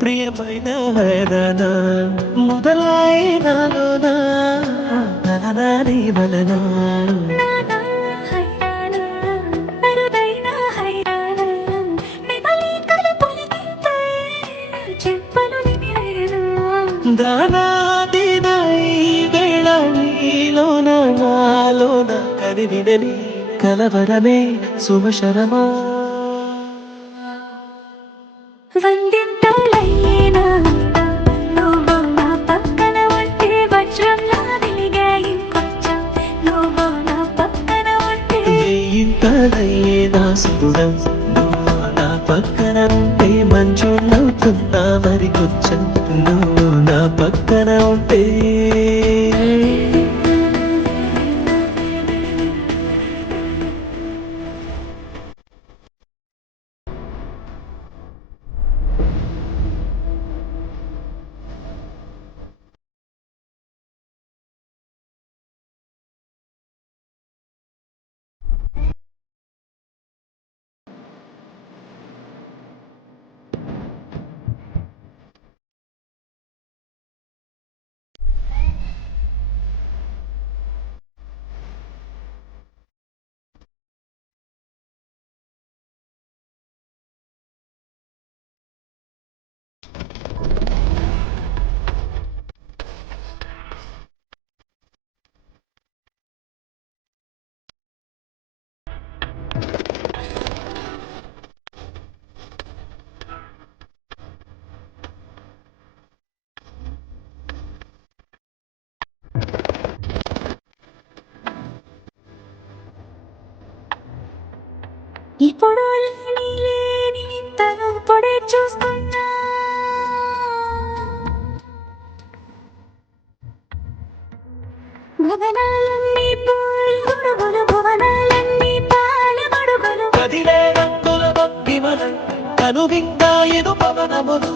ప్రియమైన హైరాణ మొదలైనలోన నీ వలన దానాదినై వేళ నీలోన నాలోన కనివిడని కలవరమే శుభశరమా వందింతలయ్యేనా నువ్వు నా పక్కన ఉంటే వజ్రంలా వెలిగాయి కొంచెం నువ్వు నా పక్కన ఉంటే ఇంతలయ్యే నా సుగుణం నువ్వు నా పక్కన ఉంటే మంచున్నవుతున్నా మరి కొంచెం నువ్వు నా పక్కన ఉంటే ఇప్పుడు లేని తను పొడే చూస్తున్నా భవనాలన్నీ పూలు భువనాలన్నీ పాల మడుగులు కదిలే రంగుల భక్తిమనం కనువిందా ఎదు పవనములు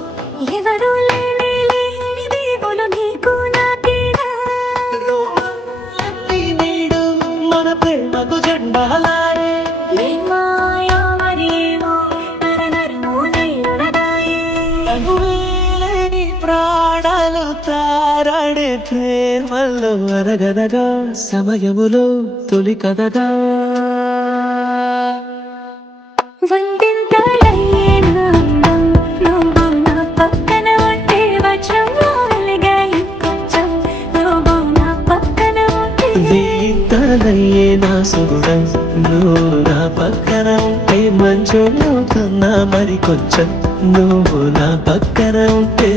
ఎవరు లేని దేవులు నీకు నాకేనా అన్ని నీడు మన ప్రేమకు జెండాలాడే మాయా మరేమో నరనరము నయ్యుడదాయే అనువేలేని ప్రాణాలు తారాడే ప్రేమల్లో అరగనగా సమయములో తొలి కథగా వందింతలయ్యేనా నువ్వు నా పక్కన ఉంటే వజ్రంలా వెలిగాయి కొంచెం నువ్వు నా పక్కన ఉంటే ఇంతలయ్యే నా సుగుణం నువ్వు నా పక్కన ఉంటే మంచుతున్నా మరి కొంచెం నువ్వు నా పక్కన ఉంటే